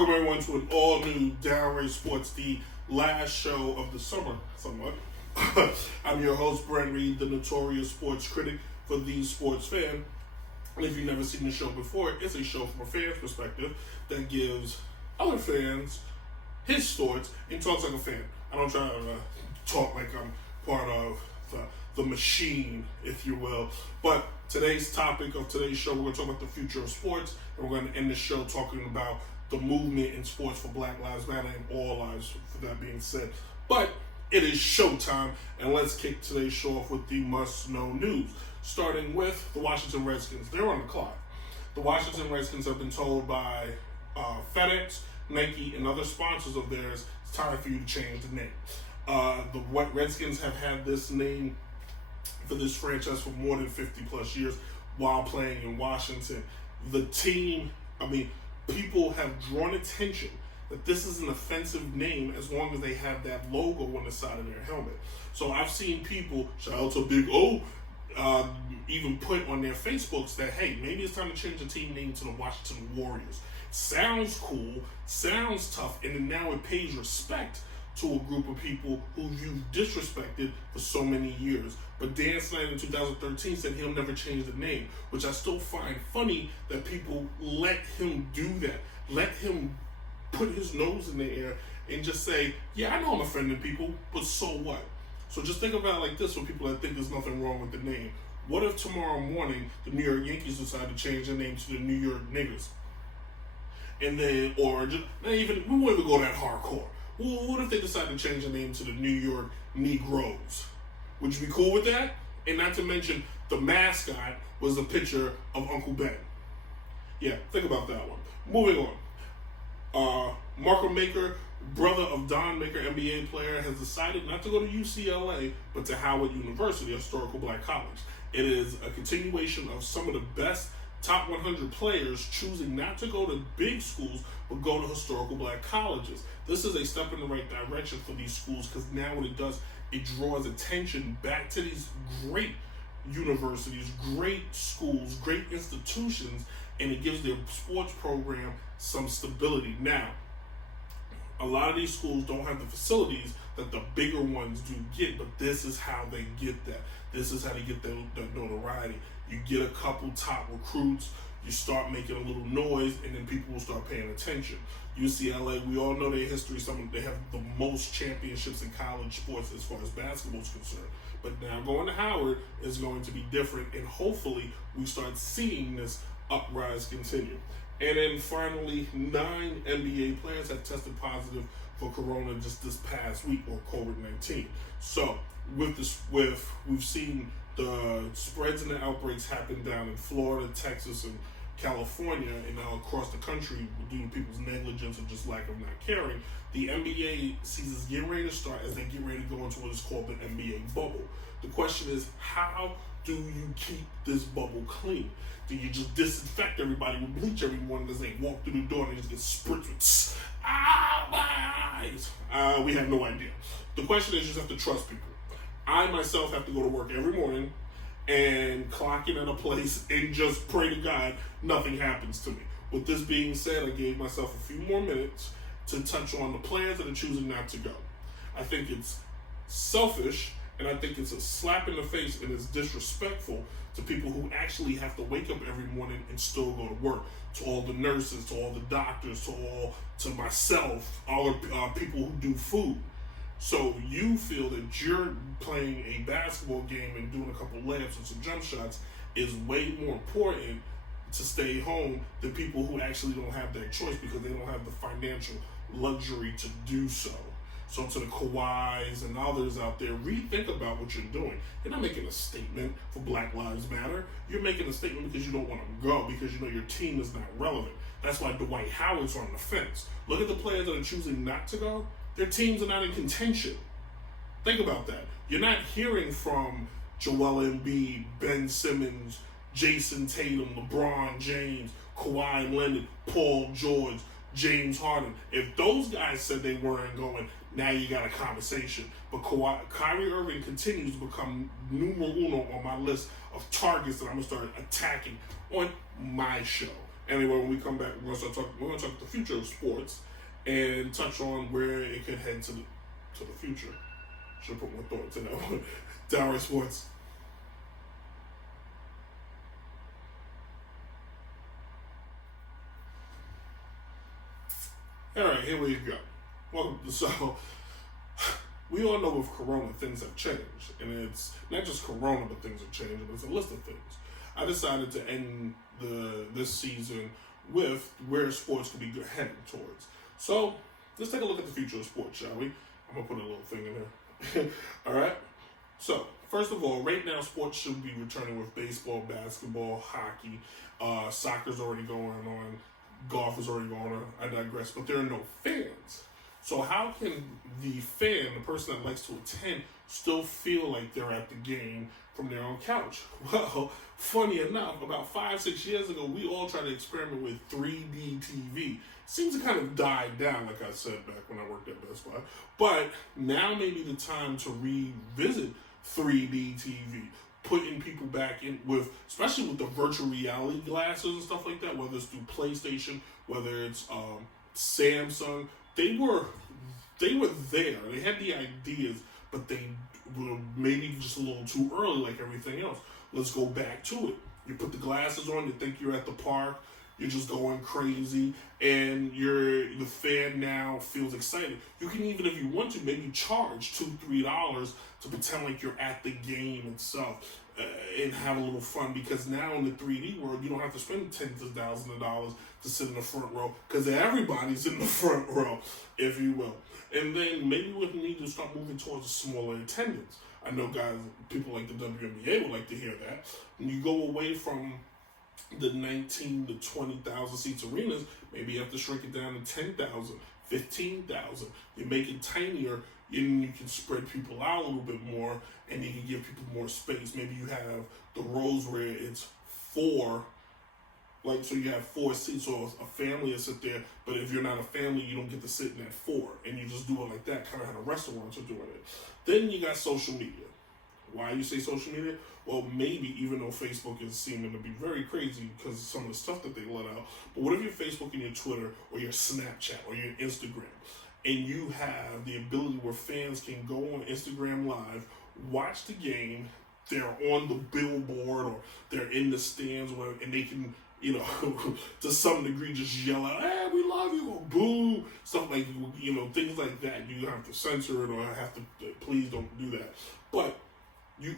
Welcome everyone to an all-new Downright Sports, the last show of the summer, somewhat. I'm your host, Brent Reid, the notorious sports critic for The Sports Fan. And if you've never seen the show before, it's a show from a fan's perspective that gives other fans his thoughts and talks like a fan. I don't try to talk like I'm part of the machine, if you will. But today's topic of today's show, we're going to talk about the future of sports, and we're going to end the show talking about the movement in sports for Black Lives Matter and all lives, for that being said. But it is showtime, and let's kick today's show off with the must-know news, starting with the Washington Redskins. They're on the clock. The Washington Redskins have been told by FedEx, Nike, and other sponsors of theirs, it's time for you to change the name. The Redskins have had this name for this franchise for more than 50 plus years while playing in Washington. The team, people have drawn attention that this is an offensive name as long as they have that logo on the side of their helmet. So I've seen people, shout out to Big O, even put on their Facebooks that, hey, maybe it's time to change the team name to the Washington Warriors. Sounds cool, sounds tough, and then now it pays respect to a group of people who you've disrespected for so many years. But Dan Snyder in 2013 said he'll never change the name, which I still find funny that people let him do that. Let him put his nose in the air and just say, yeah, I know I'm offending people, but so what? So just think about it like this for people that think there's nothing wrong with the name. What if tomorrow morning the New York Yankees decide to change their name to the New York Niggers? And then, or just, we won't even go that hardcore. Well, what if they decide to change the name to the New York Negroes? Would you be cool with that? And not to mention, the mascot was a picture of Uncle Ben. Yeah, think about that one. Moving on. Marco Maker, brother of Don Maker, NBA player, has decided not to go to UCLA, but to Howard University, a historical black college. It is a continuation of some of the best top 100 players choosing not to go to big schools, but go to historical black colleges. This is a step in the right direction for these schools, because now what it does, it draws attention back to these great universities, great schools, great institutions, and it gives their sports program some stability. Now, a lot of these schools don't have the facilities that the bigger ones do get, but this is how they get that. This is how they get that notoriety. You get a couple top recruits, you start making a little noise, and then people will start paying attention. UCLA, we all know their history. They have the most championships in college sports as far as basketball is concerned. But now going to Howard is going to be different, and hopefully we start seeing this uprise continue. And then finally, 9 NBA players have tested positive for corona just this past week, or COVID-19. So we've seen the spreads and the outbreaks happen down in Florida, Texas, and California, and now across the country due to people's negligence or just lack of not caring. The NBA season is getting ready to start as they get ready to go into what is called the NBA bubble. The question is, how do you keep this bubble clean? Do you just disinfect everybody with bleach every morning as they walk through the door and they just get spritzed with my eyes? We have no idea. The question is, you just have to trust people. I myself have to go to work every morning and clock in at a place and just pray to God nothing happens to me. With this being said, I gave myself a few more minutes to touch on the players that are choosing not to go. I think it's selfish, and I think it's a slap in the face, and it's disrespectful to people who actually have to wake up every morning and still go to work. To all the nurses, to all the doctors, to myself, all the people who do food. So you feel that you're playing a basketball game and doing a couple layups and some jump shots is way more important to stay home than people who actually don't have that choice because they don't have the financial luxury to do so. So to the Kawhis and others out there, rethink about what you're doing. You're not making a statement for Black Lives Matter. You're making a statement because you don't want to go, because you know your team is not relevant. That's why Dwight Howard's on the fence. Look at the players that are choosing not to go. Their teams are not in contention. Think about that. You're not hearing from Joel Embiid, Ben Simmons, Jason Tatum, LeBron James, Kawhi Leonard, Paul George, James Harden. If those guys said they weren't going, now you got a conversation. But Kyrie Irving continues to become numero uno on my list of targets that I'm going to start attacking on my show. Anyway, when we come back, we're going to talk the future of sports and touch on where it could head to the future. Should put more thought into that one. Downright Sports. All right, here we go. So we all know with Corona, things have changed. And it's not just Corona, but things have changed. And it's a list of things. I decided to end this season with where sports could be heading towards. So let's take a look at the future of sports, shall we? I'm going to put a little thing in there. All right? So, first of all, right now, sports should be returning with baseball, basketball, hockey. Soccer's already going on. Golf is already going on. I digress. But there are no fans. So how can the fan, the person that likes to attend, still feel like they're at the game from their own couch? Well, funny enough, about 5-6 years ago, we all tried to experiment with 3D TV. Seems to kind of died down, like I said back when I worked at Best Buy. But now may be the time to revisit 3D TV, putting people back in with, especially with the virtual reality glasses and stuff like that, whether it's through PlayStation, whether it's Samsung. They were there. They had the ideas, but they were maybe just a little too early, like everything else. Let's go back to it. You put the glasses on, you think you're at the park, you're just going crazy, and the fan now feels excited. You can even, if you want to, maybe charge $2-3 to pretend like you're at the game itself and have a little fun, because now in the 3D world, you don't have to spend tens of thousands of dollars to sit in the front row, because everybody's in the front row, if you will. And then maybe we need to start moving towards a smaller attendance. I know people like the WNBA would like to hear that. When you go away from the 19 to 20,000 seats arenas, maybe you have to shrink it down to 10,000, 15,000. You make it tinier, and you can spread people out a little bit more, and you can give people more space. Maybe you have the rows where it's 4, so you have 4 seats, so a family will sit there, but if you're not a family, you don't get to sit in that 4, and you just do it like that, kind of how the restaurants are doing it. Then you got social media. Why you say social media? Well, maybe even though Facebook is seeming to be very crazy because of some of the stuff that they let out, but what if your Facebook and your Twitter or your Snapchat or your Instagram, and you have the ability where fans can go on Instagram Live, watch the game, they're on the billboard or they're in the stands, and they can, to some degree just yell out, "Hey, we love you," or boo, stuff like, things like that. You have to censor it or have to, please don't do that. But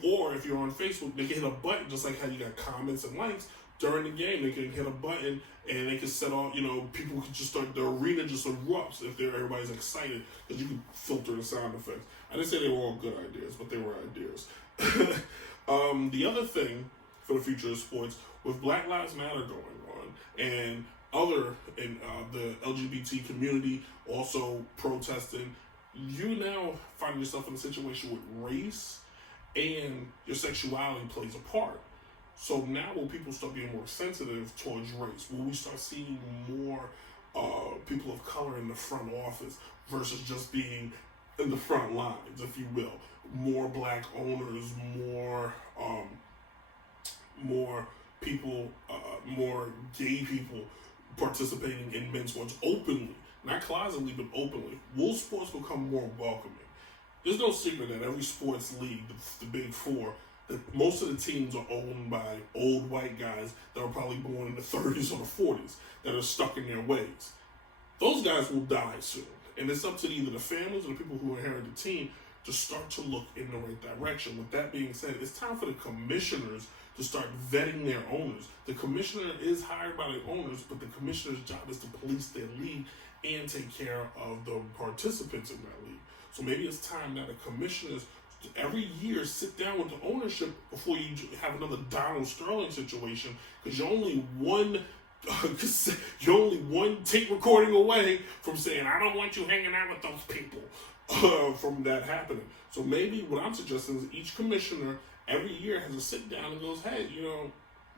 or if you're on Facebook, they can hit a button, just like how you got comments and likes during the game. They can hit a button and they can set off, people can just start, the arena just erupts if everybody's excited, because you can filter the sound effects. I didn't say they were all good ideas, but they were ideas. The other thing for the future of sports, with Black Lives Matter going on and the LGBT community also protesting, you now find yourself in a situation with race and your sexuality plays a part. So now will people start being more sensitive towards race? Will we start seeing more people of color in the front office versus just being in the front lines, if you will? More black owners, more people, more gay people participating in men's sports openly, not closetly, but openly. Will sports become more welcoming? There's no secret that every sports league, the Big Four, that most of the teams are owned by old white guys that were probably born in the 30s or the 40s that are stuck in their ways. Those guys will die soon. And it's up to either the families or the people who inherit the team to start to look in the right direction. With that being said, it's time for the commissioners to start vetting their owners. The commissioner is hired by the owners, but the commissioner's job is to police their league and take care of the participants in that league. So maybe it's time that the commissioners every year sit down with the ownership before you have another Donald Sterling situation, because you're only one tape recording away from saying, "I don't want you hanging out with those people," from that happening. So maybe what I'm suggesting is each commissioner every year has to sit down and goes, "Hey,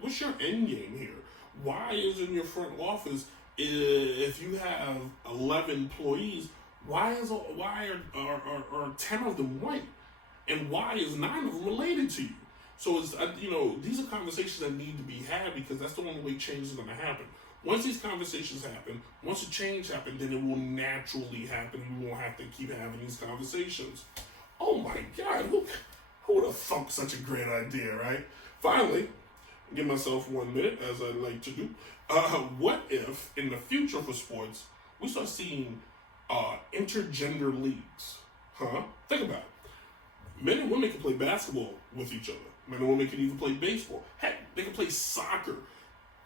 what's your end game here? Why is in your front office, if you have 11 employees, why are 10 of them white? And why is 9 of them related to you?" So it's, these are conversations that need to be had, because that's the only way change is going to happen. Once these conversations happen, once a change happens, then it will naturally happen. We won't have to keep having these conversations. Oh my God, who would have thought such a great idea, right? Finally, give myself 1 minute, as I like to do. What if, in the future for sports, we start seeing intergender leagues? Think about it. Men and women can play basketball with each other. Men and women can even play baseball. Heck, they can play soccer,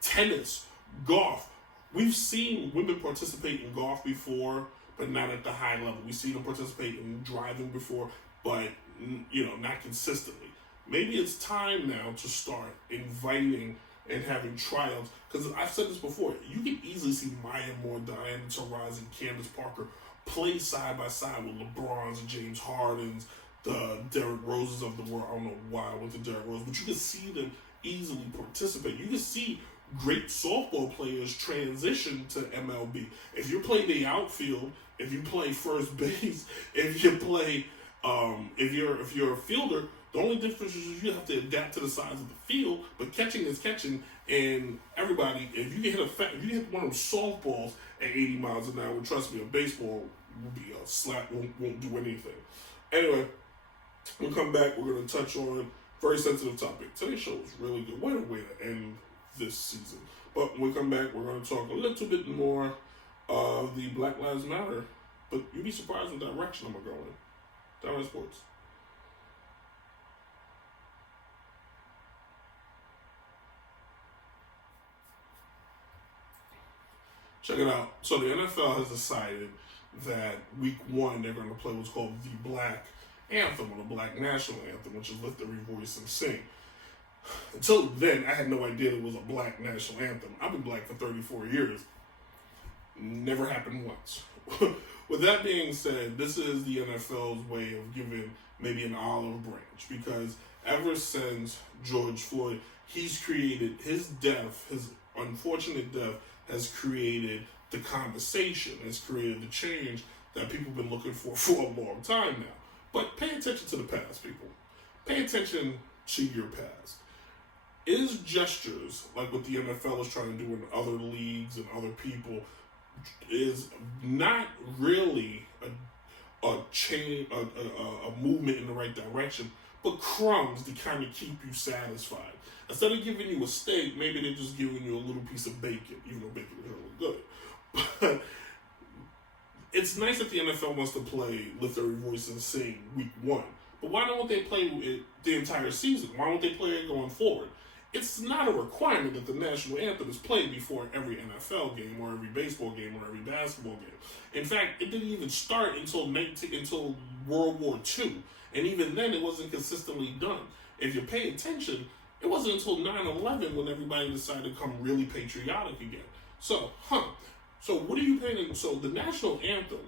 tennis, golf. We've seen women participate in golf before, but not at the high level. We've seen them participate in driving before, but not consistently. Maybe it's time now to start inviting and having tryouts. Because I've said this before, you can easily see Maya Moore, Diana Taurasi, and Candace Parker play side by side with LeBrons and James Hardens, the Derrick Roses of the world. I don't know why I went to Derrick Rose, but you can see them easily participate. You can see great softball players transition to MLB. If you play the outfield, if you play first base, if you play, if you're a fielder, the only difference is you have to adapt to the size of the field. But catching is catching, and everybody, if you hit one of those softballs at 80 miles an hour, trust me, a baseball will be a slap, won't do anything. Anyway, we'll come back. We're going to touch on a very sensitive topic. Today's show is really good. What a way to end this season. But when we come back, we're going to talk a little bit more of the Black Lives Matter. But you'd be surprised what direction I'm going to go in. Downright Sports. Check it out. So the NFL has decided that week 1 they're going to play what's called the Black Anthem, or the Black National Anthem, which is Lift Every Voice and Sing. Until then, I had no idea it was a Black National Anthem. I've been black for 34 years. Never happened once. With that being said, this is the NFL's way of giving maybe an olive branch, because ever since George Floyd, he's created his unfortunate death has created the conversation, has created the change that people have been looking for a long time now. But pay attention to the past, people. Pay attention to your past. Is gestures like what the NFL is trying to do in other leagues and other people is not really a change, a movement in the right direction, but crumbs to kind of keep you satisfied. Instead of giving you a steak, maybe they're just giving you a little piece of bacon, even though bacon is really good. But it's nice that the NFL wants to play Lift Every Voice and Sing week 1. But why don't they play it the entire season? Why don't they play it going forward? It's not a requirement that the national anthem is played before every NFL game or every baseball game or every basketball game. In fact, it didn't even start until World War II. And even then, it wasn't consistently done. If you pay attention, it wasn't until 9/11 when everybody decided to become really patriotic again. So what are you paying? So the national anthem,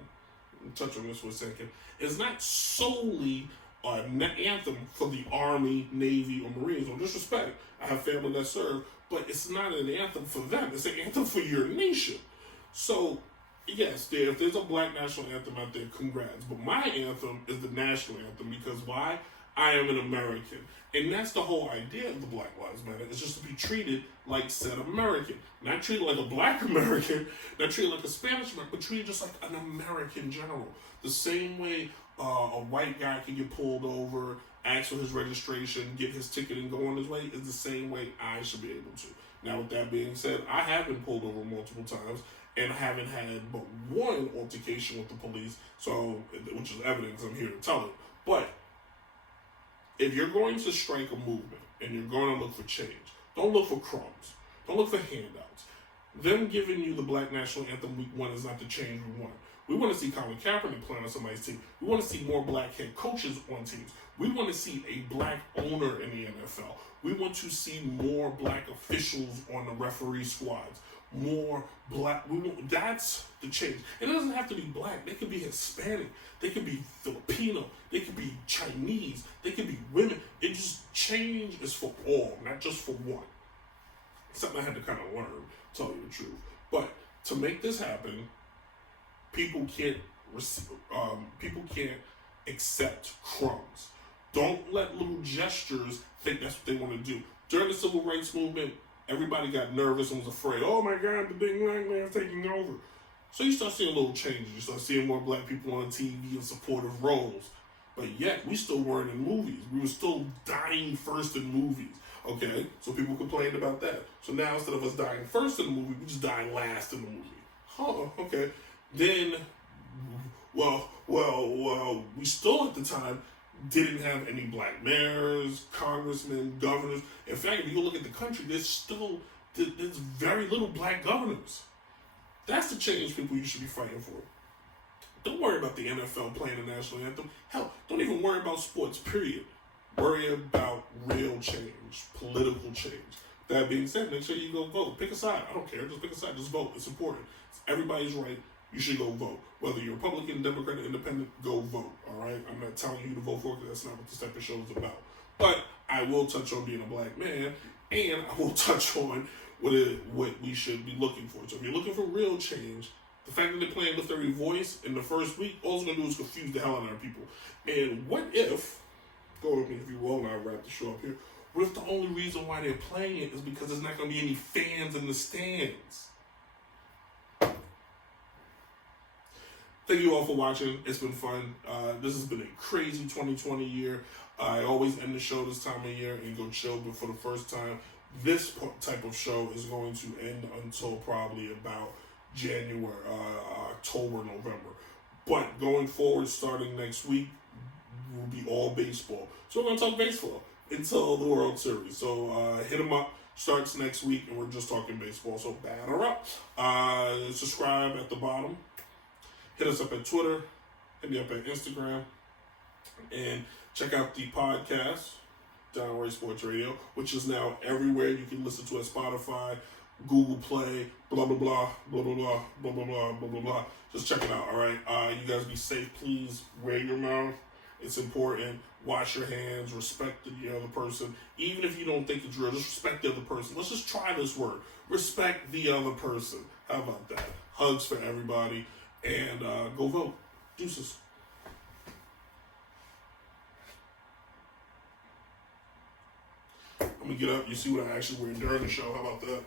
touch on this for a second, is not solely an anthem for the Army, Navy, or Marines. No disrespect, I have family that serve, but it's not an anthem for them. It's an anthem for your nation. So yes, if there's a Black national anthem out there, congrats. But my anthem is the national anthem, because why? I am an American. And that's the whole idea of the Black Lives Matter. It's just to be treated like said American. Not treated like a Black American, not treated like a Spanish American, but treated just like an American general. The same way a white guy can get pulled over, ask for his registration, get his ticket, and go on his way, is the same way I should be able to. Now, with that being said, I have been pulled over multiple times, and I haven't had but one altercation with the police, which is evidence. I'm here to tell it. But if you're going to strike a movement and you're going to look for change, don't look for crumbs. Don't look for handouts. Them giving you the Black National Anthem week 1 is not the change we want. We want to see Colin Kaepernick playing on somebody's team. We want to see more black head coaches on teams. We want to see a black owner in the NFL. We want to see more black officials on the referee squads. More black. That's the change. It doesn't have to be black. They could be Hispanic. They could be Filipino. They could be Chinese. They could be women. It just, change is for all, not just for one. Something I had to kind of learn, to tell you the truth. But to make this happen, people can't accept crumbs. Don't let little gestures think that's what they want to do. During the civil rights movement, everybody got nervous and was afraid. Oh my God, the big black man's taking over. So you start seeing little changes. You start seeing more black people on TV in supportive roles. But yet, we still weren't in movies. We were still dying first in movies. Okay? So people complained about that. So now instead of us dying first in the movie, we just die last in the movie. Oh, okay. Then, well, we still at the time didn't have any black mayors, congressmen, governors. In fact, if you look at the country, there's very little black governors. That's the change, people, you should be fighting for. Don't worry about the NFL playing the national anthem. Hell, don't even worry about sports, period. Worry about real change, political change. That being said, make sure you go vote. Pick a side. I don't care. Just pick a side. Just vote. It's important. It's everybody's right. You should go vote. Whether you're Republican, Democrat, or Independent, go vote. All right? I'm not telling you to vote for it because that's not what this type of show is about. But I will touch on being a black man, and I will touch on what we should be looking for. So if you're looking for real change, the fact that they're playing Lift Every Voice in the first week, all it's going to do is confuse the hell out of our people. And what if, go with me if you will, and I'll wrap the show up here, what if the only reason why they're playing it is because there's not going to be any fans in the stands? Thank you all for watching. It's been fun. This has been a crazy 2020 year. I always end the show this time of year and go chill, but for the first time, this type of show is going to end until probably about January, October, November. But going forward, starting next week, will be all baseball. So we're going to talk baseball until the World Series. So hit them up. Starts next week, and we're just talking baseball. So batter up. Subscribe at the bottom. Hit us up at Twitter. Hit me up at Instagram. And check out the podcast, Downright Sports Radio, which is now everywhere. You can listen to it at Spotify, Google Play, blah, blah, blah, blah, blah, blah, blah, blah, blah, blah, blah, blah. Just check it out, all right? You guys be safe, please. Wear your mouth. It's important. Wash your hands. Respect the other person. Even if you don't think it's real, just respect the other person. Let's just try this word. Respect the other person. How about that? Hugs for everybody. And go vote. Deuces. I'm going to get up. You see what I actually wear during the show. How about that?